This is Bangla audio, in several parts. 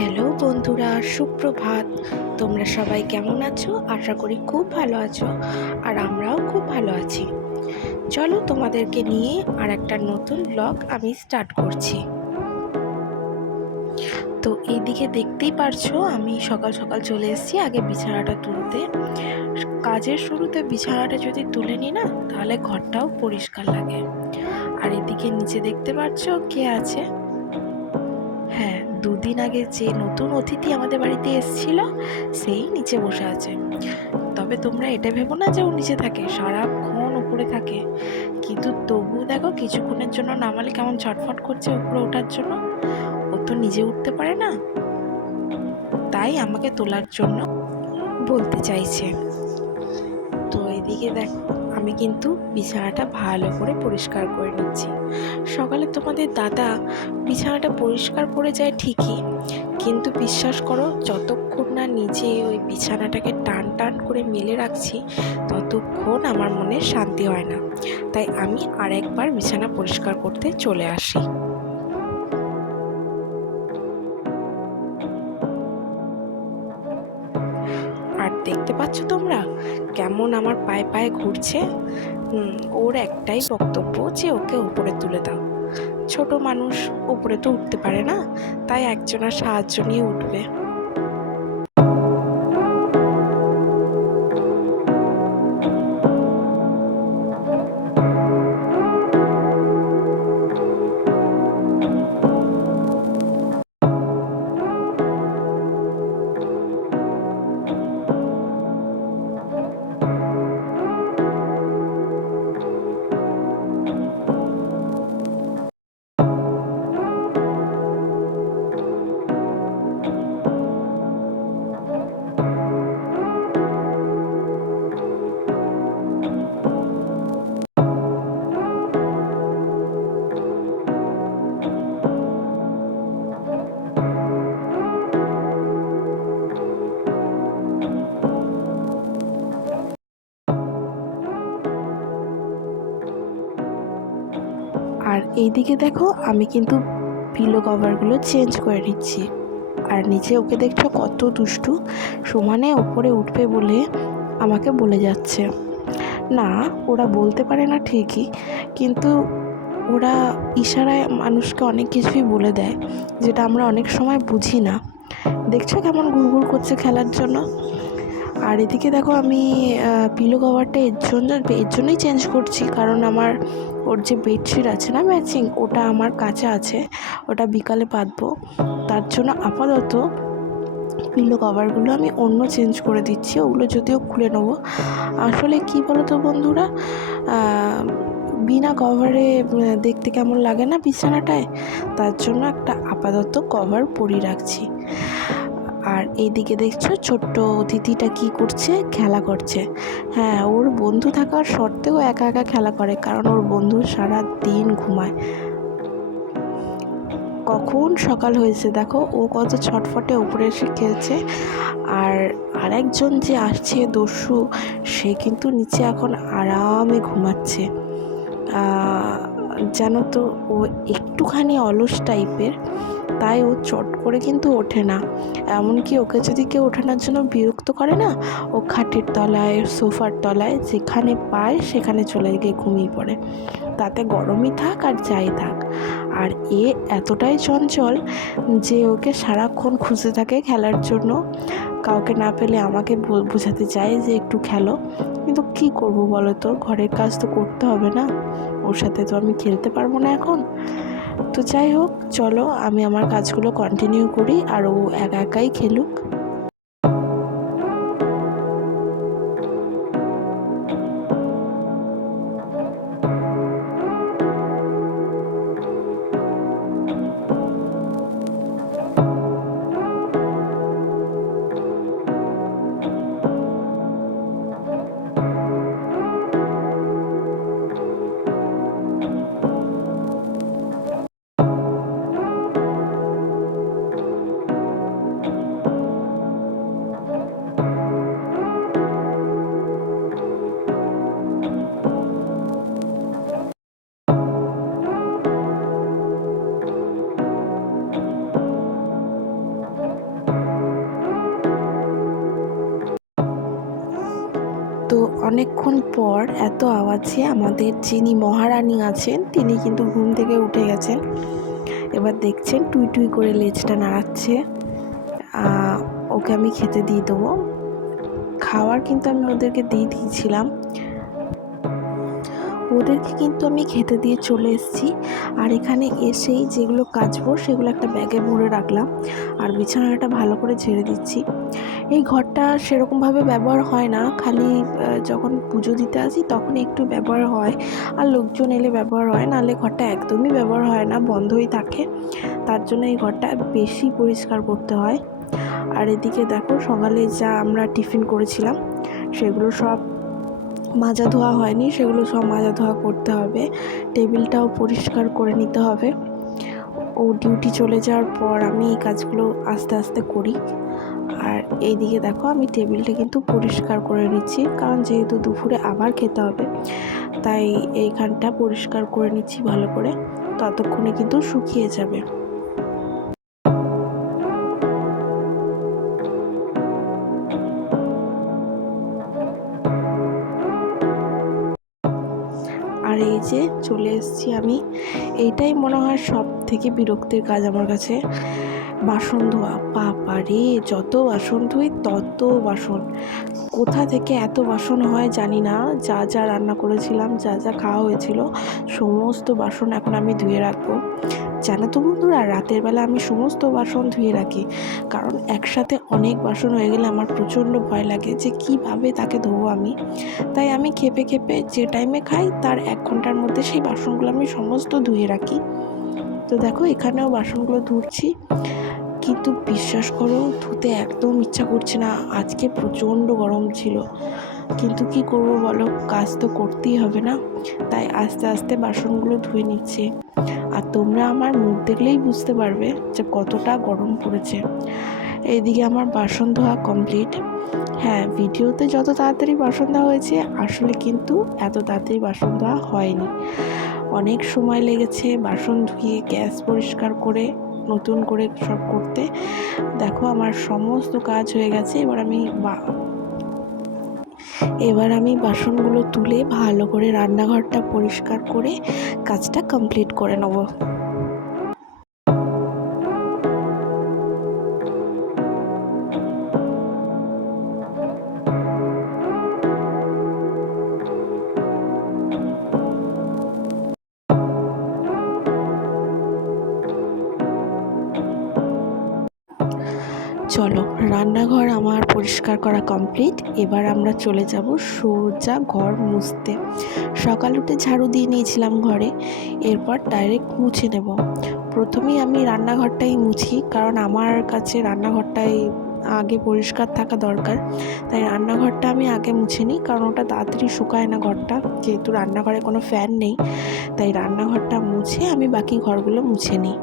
হ্যালো বন্ধুরা, সুপ্রভাত। তোমরা সবাই কেমন আছো? আশা করি খুব ভালো আছো, আর আমরাও খুব ভালো আছি। চলো তোমাদেরকে নিয়ে আর একটা নতুন ব্লগ আমি স্টার্ট করছি। তো এইদিকে দেখতেই পারছো, আমি সকাল সকাল চলে এসেছি আগে বিছানাটা তুলতে। কাজের শুরুতে বিছানাটা যদি তুলে নিই না, তাহলে ঘরটাও পরিষ্কার লাগে। আর এদিকে নিচে দেখতে পাচ্ছো কে আছে? হ্যাঁ, দুদিন আগে যে নতুন অতিথি আমাদের বাড়িতে এসেছিল, সেই নিচে বসে আছে। তবে তোমরা এটা ভেবো না যে ও নিচে থাকে, সারাক্ষণ উপরে থাকে। কিন্তু তবুও দেখো, কিছুক্ষণের জন্য নামালে কেমন ছটফট করছে উপরে ওঠার জন্য। ও তো নিজে উঠতে পারে না, তাই আমাকে তোলার জন্য বলতে চাইছে। তো এদিকে দেখো, আমি কিন্তু বিছানাটা ভালো করে পরিষ্কার করে নিচ্ছি। সকালে তোমাদের দাদা বিছানাটা পরিষ্কার করে যায় ঠিকই, কিন্তু বিশ্বাস করো, যতক্ষণ না নিজে ওই বিছানাটাকে টান টান করে মেলে রাখছি, ততক্ষণ আমার মনে শান্তি হয় না। তাই আমি আরেকবার বিছানা পরিষ্কার করতে চলে আসি। আর দেখতে পাচ্ছ তোমরা কেমন আমার পায়ে পায়ে ঘুরছে। ওর একটাই বক্তব্য যে ওকে উপরে তুলে দাও। ছোট মানুষ, উপরে তো উঠতে পারে না, তাই একজনের সাহায্য নিয়ে উঠবে। আর এইদিকে দেখো, আমি কিন্তু পিলো কভারগুলো চেঞ্জ করে নিচ্ছি। আর নিচে ওকে দেখছো কত দুষ্টু, সমানে ওপরে উঠবে বলে আমাকে বলে যাচ্ছে। না, ওরা বলতে পারে না ঠিকই, কিন্তু ওরা ইশারায় মানুষকে অনেক কিছুই বলে দেয়, যেটা আমরা অনেক সময় বুঝি না। দেখছো কেমন ঘুরঘুর করছে খেলার জন্য। আর এদিকে দেখো, আমি পিলো কভারটা এর জন্যই চেঞ্জ করছি, কারণ আমার ওর যে বেডশিট আছে না ম্যাচিং, ওটা আমার কাছে আছে, ওটা বিকালে পাতবো। তার জন্য আপাতত পিলো কভারগুলো আমি অন্য চেঞ্জ করে দিচ্ছি, ওগুলো যদিও খুলে নেবো। আসলে কি বলো তো বন্ধুরা, বিনা কভারে দেখতে কেমন লাগে না বিছানাটায়, তার জন্য একটা আপাতত কভার পরিয়ে রাখছি। আর এইদিকে দেখছো ছোট্ট অতিথিটা কি করছে, খেলা করছে। হ্যাঁ, ওর বন্ধু থাকার সত্ত্বেও একা একা খেলা করে, কারণ ওর বন্ধু সারা দিন ঘুমায়। কখন সকাল হয়েছে দেখো, ও কত ছটফটে উপরে এসে খেলছে। আর আরেকজন যে আসছে দস্যু, সে কিন্তু নিচে এখন আরামে ঘুমাচ্ছে। জানো তো, ও একটুখানি অলস টাইপের, তাই ও চট করে কিন্তু ওঠে না। এমনকি ওকে যদি কেউ ওঠানোর জন্য বিরক্ত করে না, ও খাটের তলায়, সোফার তলায় যেখানে পায় সেখানে চলে গিয়ে ঘুমিয়ে পড়ে, তাতে গরমই থাক আর যাই থাক। আর এ এতটাই চঞ্চল যে ওকে সারাক্ষণ খুঁজে থাকে খেলার জন্য, কাউকে না পেলে আমাকে বোঝাতে চায় যে একটু খেলো। কিন্তু কি করব বলো তো, ঘরের কাজ তো করতে হবে না, ওর সাথে তো আমি খেলতে পারবো না এখন। তো যাই হোক, চলো আমি আমার কাজগুলো কন্টিনিউ করি, আর ও একা একাই খেলুক। তো অনেকক্ষণ পর এত আওয়াজে আমাদের যিনি মহারানী আছেন তিনি কিন্তু ঘুম থেকে উঠে গেছেন। এবার দেখছেন টুই টুই করে লেজটা নাড়াচ্ছে। ওকে আমি খেতে দিয়ে দেবো। খাওয়ার কিন্তু আমি ওদেরকে দিয়ে দিয়েছিলাম। ওদেরকে কিন্তু আমি খেতে দিয়ে চলে এসেছি। আর এখানে এসেই যেগুলো কাচবো সেগুলো একটা ব্যাগে ভরে রাখলাম, আর বিছানাটা ভালো করে ঝেড়ে দিচ্ছি। এই ঘরটা সেরকমভাবে ব্যবহার হয় না, খালি যখন পুজো দিতে আসি তখন একটু ব্যবহার হয়, আর লোকজন এলে ব্যবহার হয়, নাহলে ঘরটা একদমই ব্যবহার হয় না, বন্ধই থাকে। তার জন্য এই ঘরটা বেশি পরিষ্কার করতে হয়। আর এদিকে দেখো সকালে যা আমরা টিফিন করেছিলাম সেগুলো সব মাজা ধোয়া হয়নি, সেগুলো সব মাজা ধোয়া করতে হবে। টেবিলটাও পরিষ্কার করে নিতে হবে। ও ডিউটি চলে যাওয়ার পর আমি এই কাজগুলো আস্তে আস্তে করি। আর এইদিকে দেখো আমি টেবিলটা কিন্তু পরিষ্কার করে নিচ্ছি, কারণ যেহেতু দুপুরে আবার খেতে হবে, তাই এইখানটা পরিষ্কার করে নিচ্ছি ভালো করে, ততক্ষণে কিন্তু শুকিয়ে যাবে। আর এই যে চলে এসেছি আমি। এইটাই মনে হয় সব থেকে বিরক্তির কাজ আমার কাছে, বাসন ধোয়া। বাবা রে, যত বাসন ধুই তত বাসন। কোথা থেকে এত বাসন হয় জানি না। যা যা রান্না করেছিলাম, যা যা খাওয়া হয়েছিল, সমস্ত বাসন এখন আমি ধুয়ে রাখবো। জানো তো বন্ধুরা, রাতের বেলা আমি সমস্ত বাসন ধুয়ে রাখি, কারণ একসাথে অনেক বাসন হয়ে গেলে আমার প্রচণ্ড ভয় লাগে যে কীভাবে তাকে ধোবো আমি। তাই আমি খেপে খেপে যে টাইমে খাই তার 1 ঘন্টার মধ্যে সেই বাসনগুলো আমি সমস্ত ধুয়ে রাখি। তো দেখো এখানেও বাসনগুলো ধুচ্ছি, কিন্তু বিশ্বাস করো ধুতে একদম ইচ্ছা করছে না। আজকে প্রচণ্ড গরম ছিল, কিন্তু কি করব বলো, কাজ তো করতেই হবে না, তাই আস্তে আস্তে বাসনগুলো ধুয়ে নিচ্ছি। আর তোমরা আমার মুখ দেখলেই বুঝতে পারবে যে কতটা গরম পড়েছে। এইদিকে আমার বাসন ধোয়া কমপ্লিট। হ্যাঁ, ভিডিওতে যত তাড়াতাড়ি বাসন ধোয়া হয়েছে, আসলে কিন্তু এত তাড়াতাড়ি বাসন ধোয়া হয়নি। অনেক সময় লেগেছে বাসন ধুয়ে, গ্যাস পরিষ্কার করে, নতুন করে সব করতে। দেখো আমার সমস্ত কাজ হয়ে গেছে। এবার আমি বাসনগুলো তুলে ভালো করে রান্নাঘরটা পরিষ্কার করে কাজটা কমপ্লিট করে নেব। চলো, রান্নাঘর আমার পরিষ্কার করা কমপ্লিট। এবার আমরা চলে যাব সোজা ঘর মুছতে। সকাল উঠে ঝাড়ু দিয়ে নিয়েছিলাম ঘরে, এরপর ডাইরেক্ট মুছে নেব। প্রথমেই আমি রান্নাঘরটাই মুছি, কারণ আমার কাছে রান্নাঘরটাই আগে পরিষ্কার থাকা দরকার। তাই রান্নাঘরটা আমি আগে মুছে নিই, কারণ ওটা তাড়াতাড়ি শুকায় না ঘরটা, যেহেতু রান্নাঘরে কোনো ফ্যান নেই। তাই রান্নাঘরটা মুছে আমি বাকি ঘরগুলো মুছে নিই।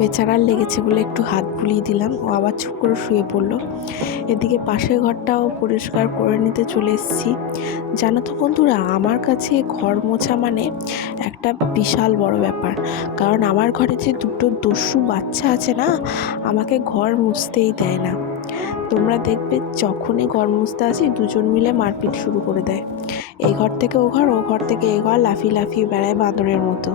বেচারার লেগেছে বলে একটু হাত বুলিয়ে দিলাম, ও আবার চুপ করে শুয়ে পড়লো। এদিকে পাশের ঘরটাও পরিষ্কার করে নিতে চলে এসেছি। জানো তো বন্ধুরা, আমার কাছে ঘর মোছা মানে একটা বিশাল বড় ব্যাপার, কারণ আমার ঘরে যে 2টো দস্যু বাচ্চা আছে না, আমাকে ঘর মুছতেই দেয় না। তোমরা দেখবে যখনই ঘর মুছতে আসি 2জন মিলে মারপিট শুরু করে দেয়। এই ঘর থেকে ও ঘর, ও ঘর থেকে এই ঘর, লাফিয়ে লাফিয়ে বেড়ায় বাঁদরের মতো।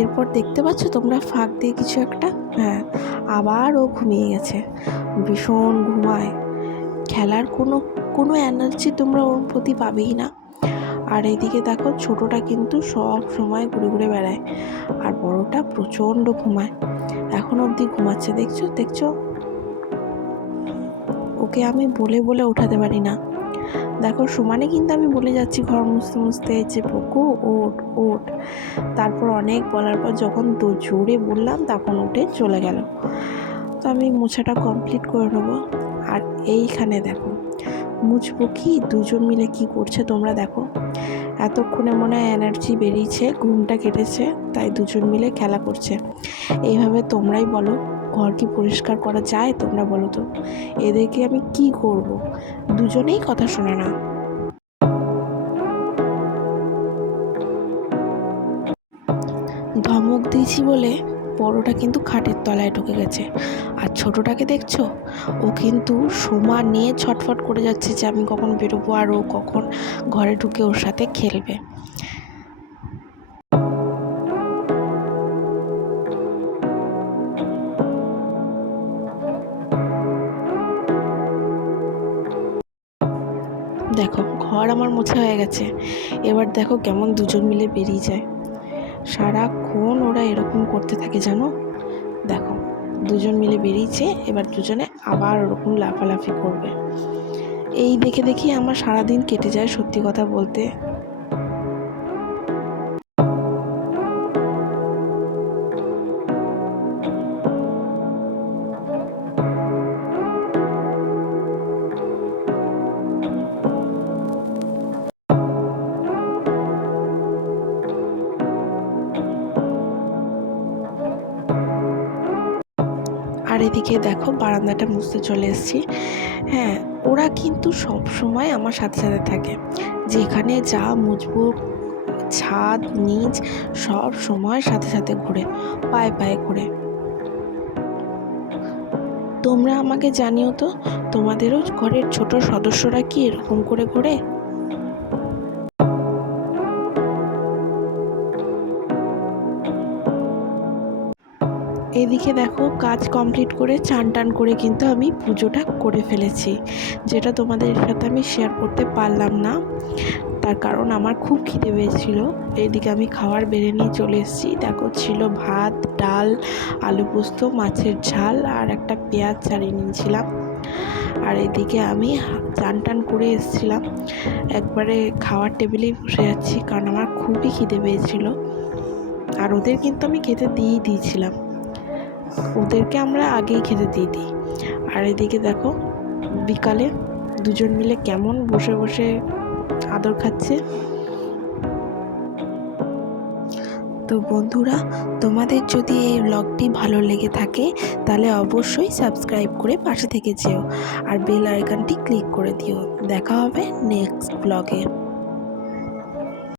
এরপর দেখতে পাচ্ছ তোমরা ফাঁক দিয়ে কিছু একটা, হ্যাঁ, আবার ও ঘুমিয়ে গেছে। ভীষণ ঘুমায়, খেলার কোনো কোনো এনার্জি তোমরা ওর প্রতি পাবেই না। আর এইদিকে দেখো ছোটোটা কিন্তু সব সময় ঘুরে ঘুরে বেড়ায়, আর বড়টা প্রচণ্ড ঘুমায়, এখন অবধি ঘুমাচ্ছে। দেখছো দেখছো, ওকে আমি বলে বলে ওঠাতে পারি না। দেখো সমানে কিন্তু আমি বলে যাচ্ছি ঘর মুছতে মুছতে যে পোকো ওঠ ওঠ। তারপর অনেক বলার পর যখন জোরে বললাম তখন উঠে চলে গেল। তো আমি মোছাটা কমপ্লিট করে নেবো। আর এইখানে দেখো মুছবো কি, 2জন মিলে কি করছে তোমরা দেখো। এতক্ষণে মনে হয় এনার্জি বেরিয়েছে, ঘুমটা কেটেছে, তাই 2জন মিলে খেলা করছে। এইভাবে তোমরাই বলো, ঘর কি পরিষ্কার করা যায়? তোমরা বলো তো, এদেরকে আমি কি করব? 2জনেই কথা শোনে না। দিয়েছি বলে বড়টা কিন্তু খাটের তলায় ঢুকে গেছে। আর ছোটটাকে দেখছো, ও কিন্তু সমান নিয়ে ছটফট করে যাচ্ছে যে আমি কখন বেরোবো আর ও কখন ঘরে ঢুকে ওর সাথে খেলবে। দেখো ঘর আমার মোছা হয়ে গেছে, এবার দেখো কেমন দুজন মিলে বেরিয়ে যায়। সারাক্ষণ ওরা এরকম করতে থাকে জানো। দেখো দুজন মিলে বেরিয়েছে, এবার দুজনে আবার ওরকম লাফালাফি করবে। এই দেখে দেখি আমার সারাদিন কেটে যায় সত্যি কথা বলতে। আর এদিকে দেখো বারান্দাটা মুছতে চলে এসেছি। হ্যাঁ, ওরা কিন্তু সব সময় আমার সাথে সাথে থাকে, যেখানে যা মুছবো ছাদ নিচ সব সময় সাথে সাথে ঘুরে, পায়ে পায়ে ঘুরে। তোমরা আমাকে জানিও তো, তোমাদেরও ঘরের ছোট সদস্যরা কি এরকম করে ঘোরে? এদিকে দেখো কাজ কমপ্লিট করে চান টান করে কিন্তু আমি পুজোটা করে ফেলেছি, যেটা তোমাদের সাথে আমি শেয়ার করতে পারলাম না, তার কারণ আমার খুব খিদে পেয়েছিল। এদিকে আমি খাবার বেড়ে নিয়ে চলে এসেছি। দেখো ছিল ভাত, ডাল, আলু পোস্ত, মাছের ঝাল আর একটা পেঁয়াজ ছাড়িয়ে নিয়েছিলাম। আর এদিকে আমি চান টান করে এসেছিলাম, একবারে খাওয়ার টেবিলেই বসে যাচ্ছি, কারণ আমার খুবই খিদে পেয়েছিল। আর ওদের কিন্তু আমি খেতে দিয়েছিলাম, ওদেরকে আমরা আগেই খেতে দিয়ে দিই। আর এদিকে দেখো বিকালে দুজন মিলে কেমন বসে বসে আদর খাচ্ছে। তো বন্ধুরা, তোমাদের যদি এই ব্লগটি ভালো লেগে থাকে তাহলে অবশ্যই সাবস্ক্রাইব করে পাশে থেকে যেও আর বেল আইকনটি ক্লিক করে দিও। দেখা হবে নেক্সট ব্লগে।